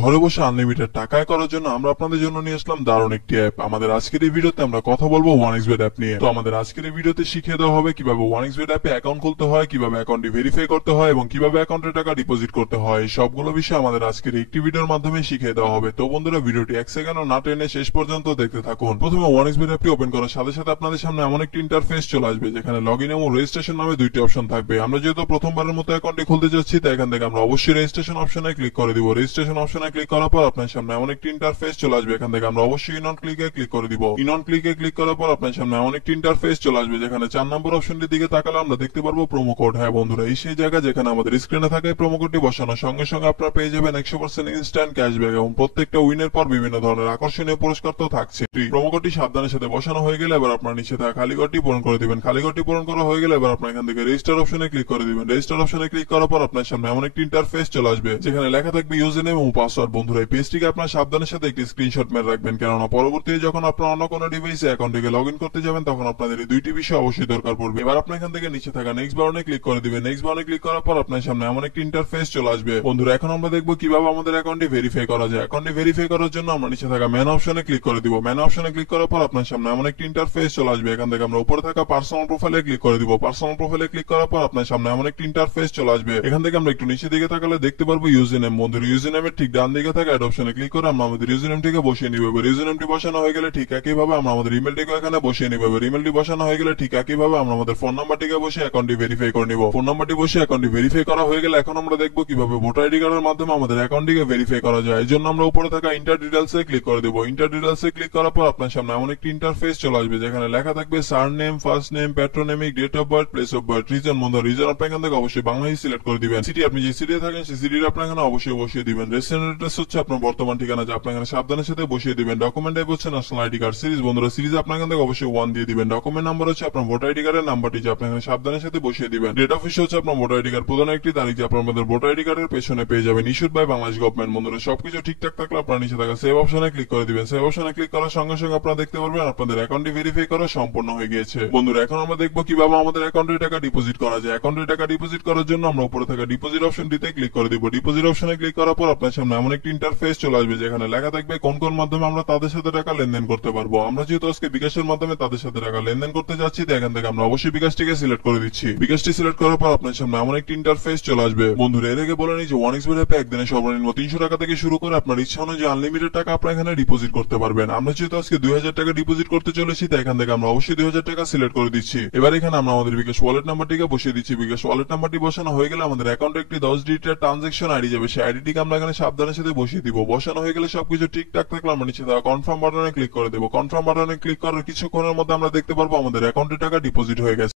ঘরে বসে আনলিমিটেড টাকা আয় করার জন্য আমরা আপনাদের জন্য নিয়ে আসলাম দারুণ একটি অ্যাপ। আমাদের আজকের এই ভিডিওতে আমরা কথা বলবো ওয়ানএক্সবেট অ্যাপ নিয়ে। তো আমাদের আজকের এই ভিডিওতে শিখিয়ে দেওয়া হবে কিভাবে ওয়ানএক্সবেট অ্যাপে অ্যাকাউন্ট খুলতে হয়, কিভাবে অ্যাকাউন্টটি ভেরিফাই করতে হয় এবং কিভাবে অ্যাকাউন্টে টাকা ডিপোজিট করতে হয়। এই সবগুলো বিষয় আমাদের আজকের একটি ভিডিওর মাধ্যমে শিখিয়ে দেওয়া হবে। তো বন্ধুরা, ভিডিওটি এক সেকেন্ডও না টেনে শেষ পর্যন্ত দেখতে থাকুন। প্রথমে ওয়ানএক্সবেট অ্যাপটি ওপেন করার সাথে সাথে আপনাদের সামনে এমন একটি ইন্টারফেস চলে আসবে যেখানে লগইন এবং রেজিস্ট্রেশন নামে দুইটি অপশন থাকবে। আমরা যেহেতু প্রথমবারের মতো অ্যাকাউন্টটি খুলতে যাচ্ছি, তাই এখান থেকে আমরা অবশ্যই রেজিস্ট্রেশন অপশনে ক্লিক করে দিব। রেজিস্ট্রেশন অপশনে ক্লিক করার পর আপনার সামনে এমন একটি ইন্টারফেস চলে আসবে। এখান থেকে আমরা অবশ্যই ইন অন ক্লিকে ক্লিক করে দিব। ইন অন ক্লিকে ক্লিক করার পর আপনার সামনে এমন একটি ইন্টারফেস চলে আসবে যেখানে 4 নম্বর অপশনটির দিকে তাকালে আমরা দেখতে পারবো প্রোমো কোড। হ্যাঁ বন্ধুরা, এই সেই জায়গা যেখানে আমাদের স্ক্রিনে থাকে প্রোমো কোডটি বসানোর সঙ্গে সঙ্গে আপনারা পেয়ে যাবেন 100% ইনস্ট্যান্ট ক্যাশব্যাক এবং প্রত্যেকটা উইনের পর বিভিন্ন ধরনের আকর্ষণীয় পুরস্কার তো থাকছে। প্রোমো কোডটি সাবধানের সাথে বসানো হয়ে গেলে এবার আপনার নিচে থাকা খালি ঘরটি পূরণ করে দিবেন। খালি ঘরটি পূরণ করা হয়ে গেলে এবার আপনার এখান থেকে রেজিস্টার অপশনে ক্লিক করে দিবেন। রেজিস্টার অপশনে ক্লিক করার পর আপনার সামনে এমন একটি ইন্টারফেস চলে আসবে যেখানে লেখা থাকবে ইউজার নেম এবং পাসওয়ার্ড। বন্ধুরা, এই পেজটিকে আপনার সাবধানের সাথে একটি স্ক্রিনশট মেরে রাখবেন, কেননা পরবর্তীতে যখন আপনার অন্য কোনো ডিভাইসে অ্যাকাউন্টটিকে লগ ইন করতে যাবেন তখন আপনাদের এই দুইটি বিষয় অবশ্যই দরকার পড়বে। এবার আপনি এখান থেকে নিচে থাকা নেক্সট বাটনে ক্লিক করে দিবেন। নেক্সট বাটনে ক্লিক করার পর আপনার সামনে এমন একটি ইন্টারফেস চলে আসবে। বন্ধুরা, এখন আমরা দেখবো কিভাবে আমাদের অ্যাকাউন্টটি ভেরিফাই করা যায়। অ্যাকাউন্টটি ভেরিফাই করার জন্য আমরা নিচে থাকা ম্যান অপশনে ক্লিক করে দিব। ম্যান অপশনে ক্লিক করার পর আপনার সামনে এমন একটি ইন্টারফেস চলে আসবে। এখান থেকে আমরা উপরে থাকা পার্সোনাল প্রোফাইলে ক্লিক করে দিব। পার্সোনাল প্রোফাইলে ক্লিক করার পর আপনার সামনে এমন একটি ইন্টারফেস চলে আসবে। এখান থেকে আমরা একটু নিচে দিকে তাকালে দেখতে পারবো ইউজার নেম। বন্ধুরা, ইউজার নেমের ঠিক ডান দিকে থাকা অ্যাড অপশনে ক্লিক করে আমরা আমাদের ইউজার নেমটিকে বসিয়ে নিব। ইউজার নেমটি বসানো হয়ে গেলে ঠিক একইভাবে আমরা আমাদের ইমেলটিকে এখানে বসিয়ে নিব। ইমেলটি বসানো হয়ে গেলে ঠিক একইভাবে আমরা আমাদের ফোন নাম্বারটিকে বসে অ্যাকাউন্টটি ভেরিফাই করে নিব। ফোন নাম্বারটি বসে অ্যাকাউন্টটি ভেরিফাই করা হয়ে গেলে এখন আমরা দেখবো কিভাবে ভোটার আইডি কার্ডের মাধ্যমে আমাদের অ্যাকাউন্টটিকে ভেরিফাই করা যায়। এই জন্য আমরা উপরে থাকা ইন্টার ডিটেইলসে ক্লিক করে দেব। ইন্টার ডিটেইলসে ক্লিক করার পর আপনার সামনে এমন একটি ইন্টারফেস চলে আসবে যেখানে লেখা থাকবে surname, first name, patronymic, date of birth, place of birth, reason. বন্ধুরা, রিজন আপনি এখান থেকে অবশ্যই বাংলাদেশ সিলেক্ট করে দিবেন। সিটি আপনি যে সিটিতে থাকেন সেই সিটিটা আপনি এখানে অবশ্যই বসিয়ে দিবেন। রেসিডেন্ট অ্যাড্রেস হচ্ছে আপনার বর্তমান ঠিকানা, যা আপনি এখানে সাবধানের সাথে বসিয়ে দিবেন। ডকুমেন্ট টাইপ হচ্ছে ন্যাশনাল আইডি কার্ড। সিরিজ, বন্ধুরা সিরিজ আপনি এখান থেকে অবশ্যই 1 দিয়ে দিবেন। ডকুমেন্ট নাম্বার হচ্ছে আপনার ভোটার আইডি কার্ডের নাম্বারটি, যা আপনি এখানে সাবধানের সাথে বসিয়ে দিবেন। ডেট অফ ইস্যু হচ্ছে আপনার ভোটার আইডি কার্ড প্রদানের একটি তারিখ, যা আপনার ভোটার আইডি কার্ডের পেছনে পেয়ে যাবেন। Issued by Bangladesh government. বন্ধুরা, সবকিছু ঠিকঠাক থাকলে আপনার নিচে থাকা সেভ অপশনে ক্লিক করে দিবেন। সেভ অপশনে ক্লিক করার সঙ্গে সঙ্গে আপনারা দেখতে পারবেন আপনাদের অ্যাকাউন্টটি ভেরিফাই করা সম্পূর্ণ হয়ে গিয়েছে। বন্ধুরা, এখন আমরা দেখবো কিভাবে আমাদের অ্যাকাউন্টে টাকা ডিপোজিট করা যায়। অ্যাকাউন্টে টাকা ডিপোজিট করার জন্য আমরা উপরে থাকা ডিপোজিট অপশনটিতে ক্লিক করে দিব। ডিপোজিট অপশনে ক্লিক করার পর আপনার সামনে এমন একটি ইন্টারফেস চলে আসবে যেখানে লেখা থাকবে কোন কোন মাধ্যমে আমরা তাদের সাথে টাকা লেনদেন করতে পারবো। আমরা যেহেতু আজকে বিকাশের মাধ্যমে তাদের সাথে টাকা লেনদেন করতে যাচ্ছি, তাই এখান থেকে আমরা অবশ্যই বিকাশটিকে সিলেক্ট করে দিচ্ছি। বিকাশটি সিলেক্ট করার পর আপনার সামনে এমন একটি ইন্টারফেস চলে আসবে। বন্ধুরা, এর আগে বলে নিই যে ওয়ানএক্সবেট অ্যাপে একদিনে সর্বনিম্ন 300 টাকা থেকে শুরু করে আপনার ইচ্ছা অনুযায়ী আনলিমিটেড টাকা আপনার এখানে ডিপোজিট করতে পারবেন। আমরা যেহেতু আজকে 2000 টাকা ডিপোজিট করতে চলেছি, তাই এখান থেকে আমরা অবশ্যই 2000 টাকা সিলেক্ট করে দিচ্ছি। এবার এখানে আমরা আমাদের বিকাশ ওয়ালেট নাম্বারটিকে বসিয়ে দিচ্ছি। বিকাশ ওয়ালেট নাম্বারটি বসানো হয়ে গেলে আমাদের অ্যাকাউন্টে একটি 10 ডিজিটের ট্রানজাকশন আইডি যাবে। সেই আইডিটিকে আমরা এখানে সাবধানের সাথে বসিয়ে দিব। বসানো হয়ে গেলে সবকিছু ঠিকঠাক থাকলে আমরা নিচে দেওয়া কনফার্ম বাটনে ক্লিক করে দেবো। কনফার্ম বাটনে ক্লিক করার কিছুক্ষণের মধ্যে আমরা দেখতে পারবো আমাদের অ্যাকাউন্টে টাকা ডিপোজিট হয়ে গেছে।